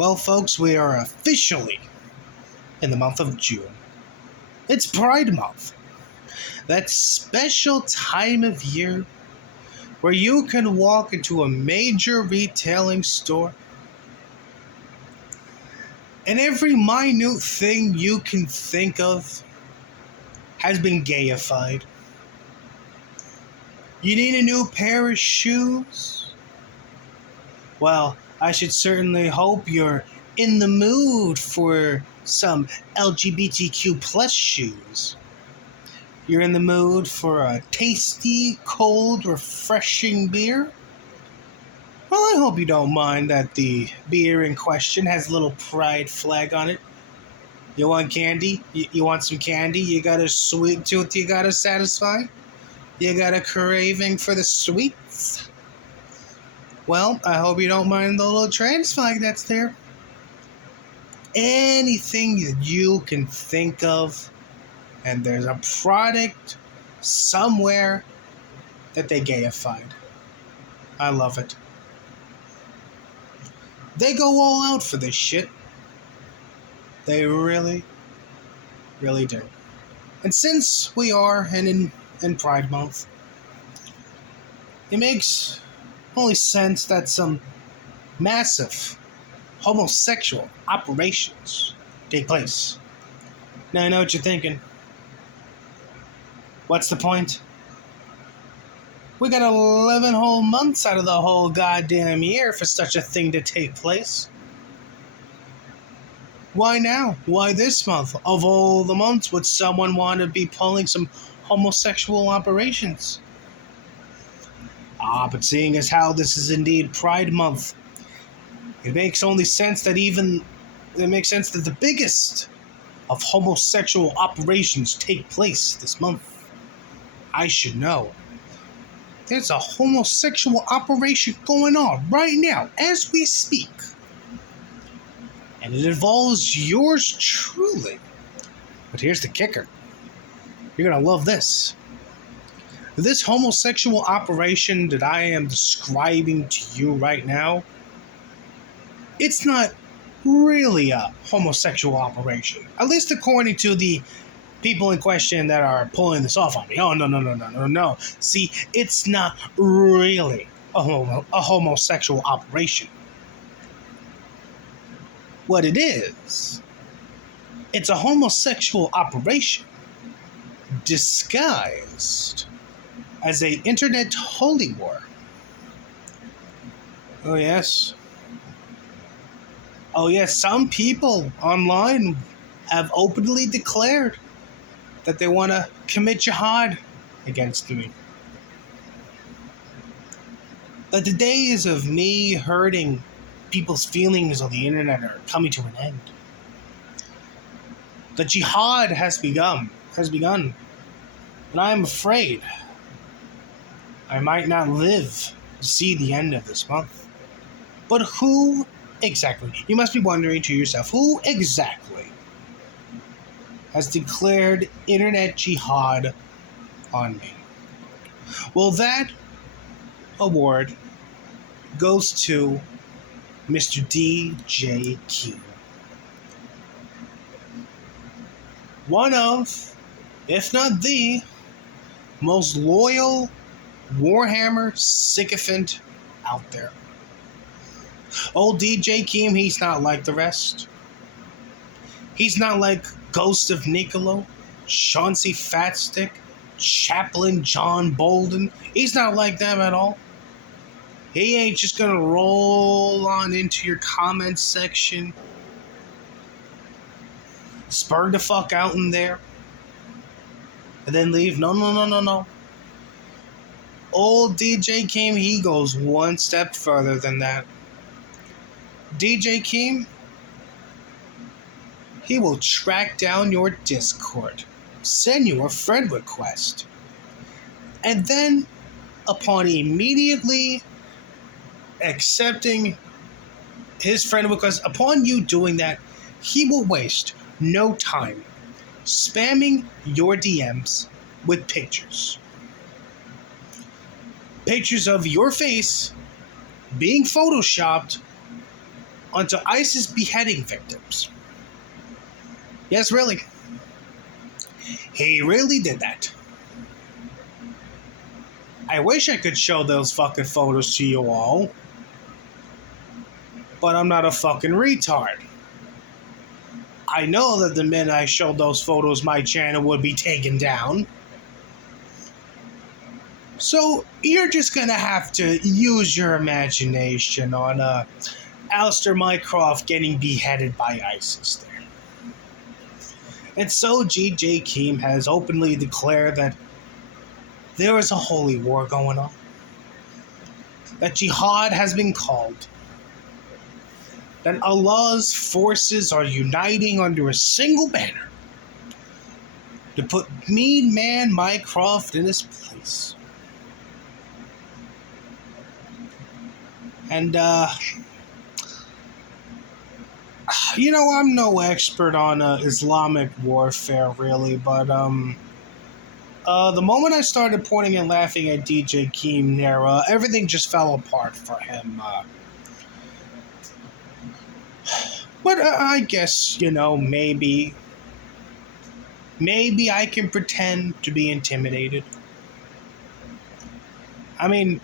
Well, folks, we are officially in the month of June. It's Pride Month. That special time of year where you can walk into a major retailing store and every minute thing you can think of has been gayified. You need a new pair of shoes? Well, I should certainly hope you're in the mood for some LGBTQ plus shoes. You're in the mood for a tasty, cold, refreshing beer? Well, I hope you don't mind that the beer in question has a little pride flag on it. You want candy? You want some candy? You got a sweet tooth you gotta satisfy? You got a craving for the sweets? Well, I hope you don't mind the little trans flag that's there. Anything that you can think of, and there's a product somewhere that they gayified. I love it. They go all out for this shit. They really, really do. And since we are in Pride Month, it makes only sense that some massive homosexual operations take place. Now I know what you're thinking. What's the point? We got 11 whole months out of the whole goddamn year for such a thing to take place. Why now? Why this month? Of all the months would someone want to be pulling some homosexual operations? But seeing as how this is indeed Pride Month, it makes only sense that the biggest of homosexual operations take place this month. I should know. There's a homosexual operation going on right now as we speak. And it involves yours truly. But here's the kicker. You're going to love this. This homosexual operation that I am describing to you right now, it's not really a homosexual operation. At least according to the people in question that are pulling this off on me. Oh, no. See, it's not really a homosexual operation. What it is, it's a homosexual operation disguised as a internet holy war. Oh, yes, some people online have openly declared that they want to commit jihad against me. That the days of me hurting people's feelings on the internet are coming to an end. The jihad has begun. And I am afraid I might not live to see the end of this month. But who exactly? You must be wondering to yourself, who exactly has declared internet jihad on me? Well, that award goes to Mr. DJ Q. One of, if not the, most loyal Warhammer sycophant out there. Old DJ Keem, he's not like the rest. He's not like Ghost of Niccolo, Chauncey Fatstick, Chaplain John Bolden. He's not like them at all. He ain't just gonna roll on into your comments section, spur the fuck out in there, and then leave. No. Old DJ Keem, he goes one step further than that. DJ Keem, he will track down your Discord, send you a friend request, and then, upon immediately accepting his friend request, upon you doing that, he will waste no time spamming your DMs with pictures. Pictures of your face being photoshopped onto ISIS beheading victims. Yes, really. He really did that. I wish I could show those fucking photos to you all, but I'm not a fucking retard. I know that the minute I showed those photos, my channel would be taken down. So you're just gonna have to use your imagination on Alistair Mycroft getting beheaded by ISIS there. And so G.J. Keem has openly declared that there is a holy war going on, that jihad has been called, that Allah's forces are uniting under a single banner to put mean man Mycroft in his place. And, you know, I'm no expert on Islamic warfare, really, but, the moment I started pointing and laughing at DJ Keem there, everything just fell apart for him. But I guess, you know, maybe I can pretend to be intimidated. I mean,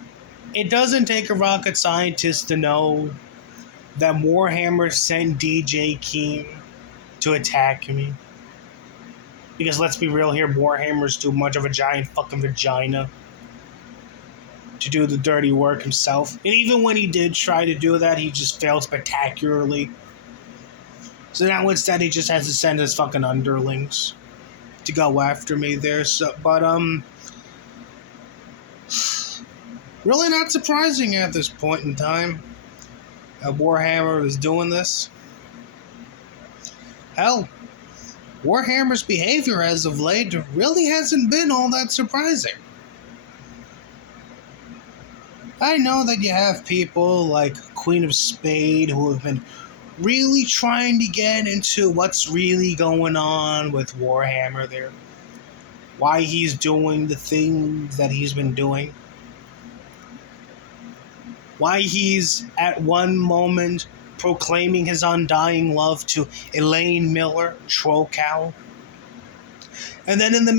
it doesn't take a rocket scientist to know that Warhammer sent DJ Keem to attack me. Because let's be real here, Warhammer's too much of a giant fucking vagina to do the dirty work himself. And even when he did try to do that, he just failed spectacularly. So now instead he just has to send his fucking underlings to go after me there. So, but really not surprising at this point in time. Warhammer is doing this. Hell, Warhammer's behavior as of late really hasn't been all that surprising. I know that you have people like Queen of Spade who have been really trying to get into what's really going on with Warhammer there. Why he's doing the things that he's been doing. Why he's at one moment proclaiming his undying love to Elaine Miller, Troll Cow. And then in the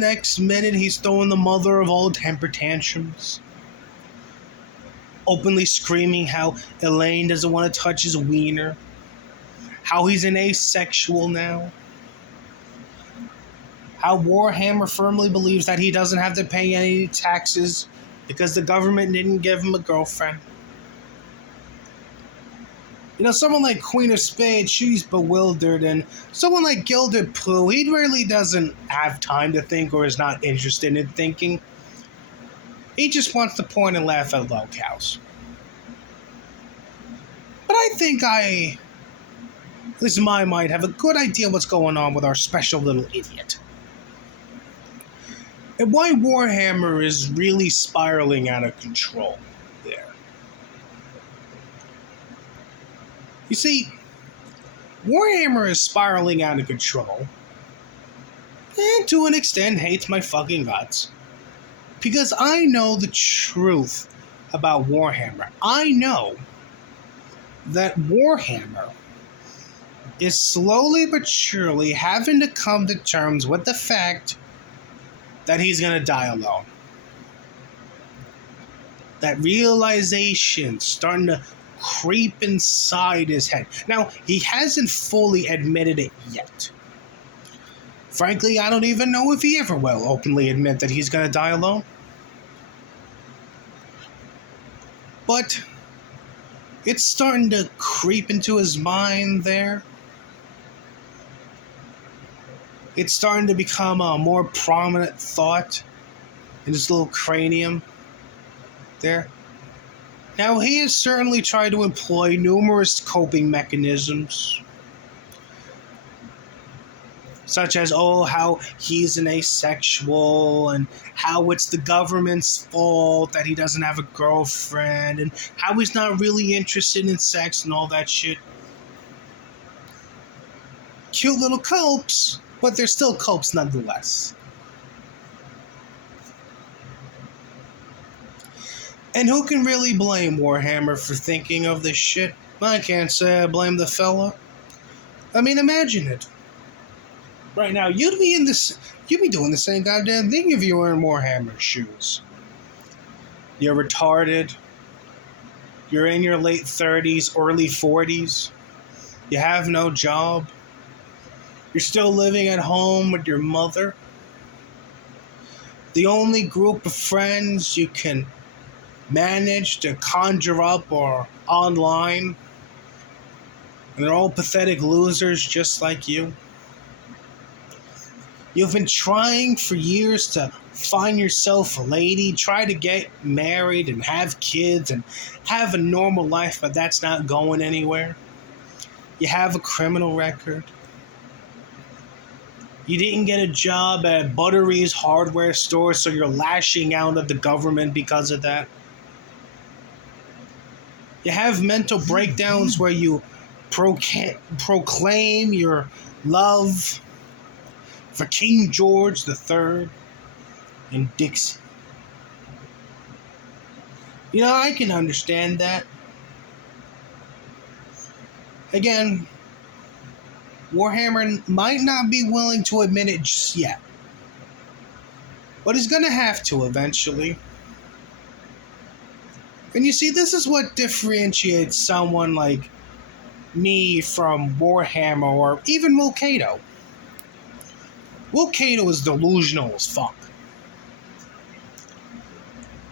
next minute he's throwing the mother of all temper tantrums. Openly screaming how Elaine doesn't want to touch his wiener. How he's an asexual now. How Warhammer firmly believes that he doesn't have to pay any taxes because the government didn't give him a girlfriend. You know, someone like Queen of Spades, she's bewildered, and someone like Gilded Pooh, he really doesn't have time to think or is not interested in thinking. He just wants to point and laugh at low cows. But I think at least in my mind, have a good idea what's going on with our special little idiot. And why Warhammer is really spiraling out of control there. You see, Warhammer is spiraling out of control, and to an extent hates my fucking guts. Because I know the truth about Warhammer. I know that Warhammer is slowly but surely having to come to terms with the fact that he's going to die alone. That realization starting to creep inside his head. Now, he hasn't fully admitted it yet. Frankly, I don't even know if he ever will openly admit that he's going to die alone. But it's starting to creep into his mind there. It's starting to become a more prominent thought in his little cranium there. Now, he has certainly tried to employ numerous coping mechanisms, such as, how he's an asexual, and how it's the government's fault that he doesn't have a girlfriend, and how he's not really interested in sex and all that shit. Cute little copes, but they're still copes nonetheless. And who can really blame Warhammer for thinking of this shit? I can't say I blame the fella. I mean, imagine it. Right now, you'd be doing the same goddamn thing if you were in Warhammer shoes. You're retarded. You're in your late 30s, early 40s. You have no job. You're still living at home with your mother. The only group of friends you can manage to conjure up are online. And they're all pathetic losers just like you. You've been trying for years to find yourself a lady, try to get married and have kids and have a normal life, but that's not going anywhere. You have a criminal record. You didn't get a job at Buttery's hardware store, so you're lashing out at the government because of that. You have mental breakdowns where you proclaim your love for King George III and Dixie. You know, I can understand that. Again, Warhammer might not be willing to admit it just yet, but he's going to have to eventually. And you see, this is what differentiates someone like me from Warhammer or even Will Cato. Will Cato is delusional as fuck.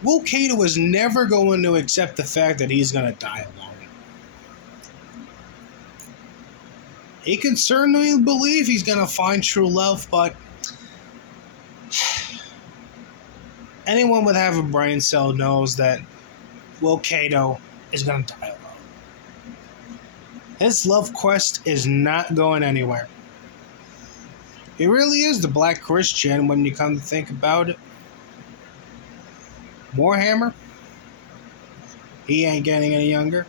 Will Cato is never going to accept the fact that he's going to die alone. He can certainly believe he's going to find true love, but anyone with half a brain cell knows that Will Cato is going to die alone. His love quest is not going anywhere. He really is the Black Christian when you come to think about it. Warhammer, he ain't getting any younger.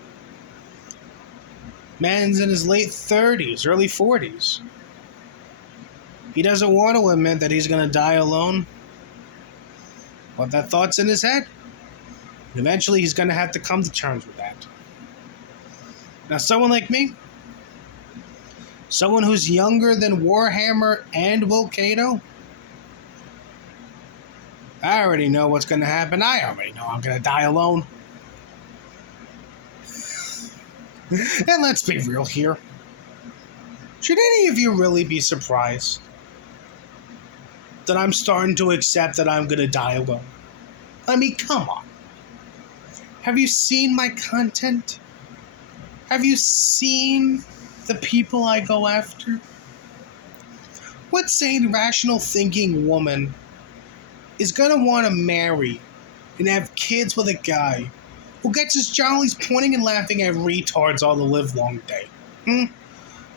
Man's in his late 30s, early 40s. He doesn't want to admit that he's going to die alone. But that thought's in his head. And eventually he's going to have to come to terms with that. Now, someone like me, someone who's younger than Warhammer and Will Cato, I already know what's going to happen. I already know I'm going to die alone. And let's be real here. Should any of you really be surprised that I'm starting to accept that I'm going to die alone? I mean, come on. Have you seen my content? Have you seen the people I go after? What sane, rational thinking woman is going to want to marry and have kids with a guy who gets his jollies pointing and laughing at retards all the live long day?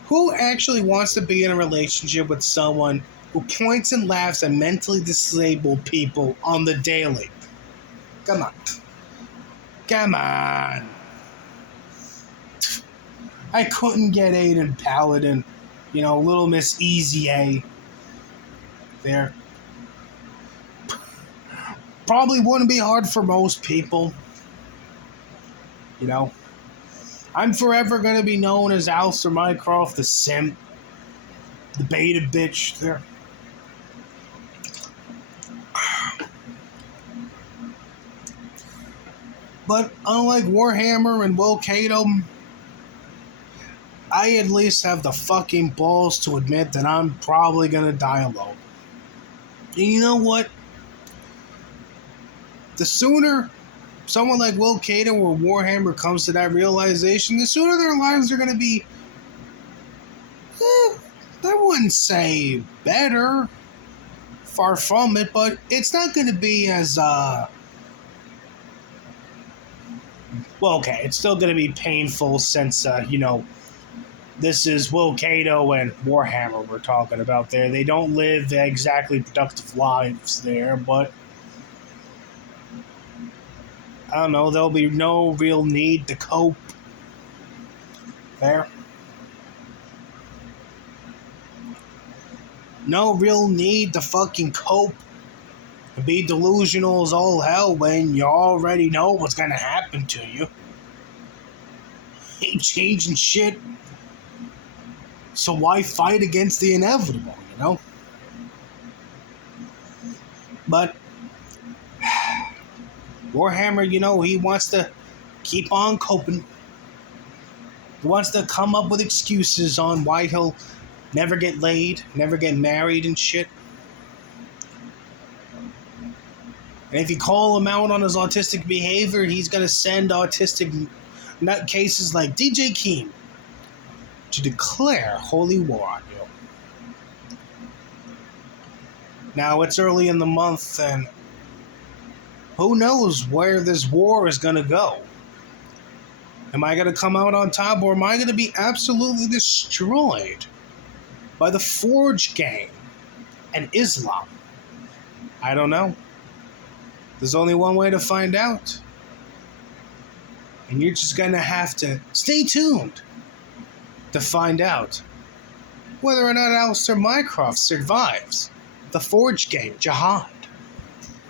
Who actually wants to be in a relationship with someone who points and laughs at mentally disabled people on the daily? Come on. Come on. I couldn't get Aiden Paladin, Little Miss Easy A there. Probably wouldn't be hard for most people. I'm forever going to be known as Alistair Mycroft, the simp, the beta bitch there. But unlike Warhammer and Will Cato, I at least have the fucking balls to admit that I'm probably going to die alone. And you know what? The sooner someone like Will Cato or Warhammer comes to that realization, the sooner their lives are going to be, I wouldn't say better, far from it, but it's not going to be as, it's still going to be painful since, this is Will Cato and Warhammer we're talking about there. They don't live exactly productive lives there, but I don't know, there'll be no real need to cope there. No real need to fucking cope Be delusional as all hell when you already know what's gonna happen to you. Ain't changing shit. So why fight against the inevitable, you know? But Warhammer, he wants to keep on coping. He wants to come up with excuses on why he'll never get laid, never get married and shit. And if you call him out on his autistic behavior, he's going to send autistic nutcases like DJ Keem to declare holy war on you. Now, it's early in the month, and who knows where this war is going to go? Am I going to come out on top, or am I going to be absolutely destroyed by the Forge gang and Islam? I don't know. There's only one way to find out. And you're just going to have to stay tuned to find out whether or not Alistair Mycroft survives the Forge gang jihad.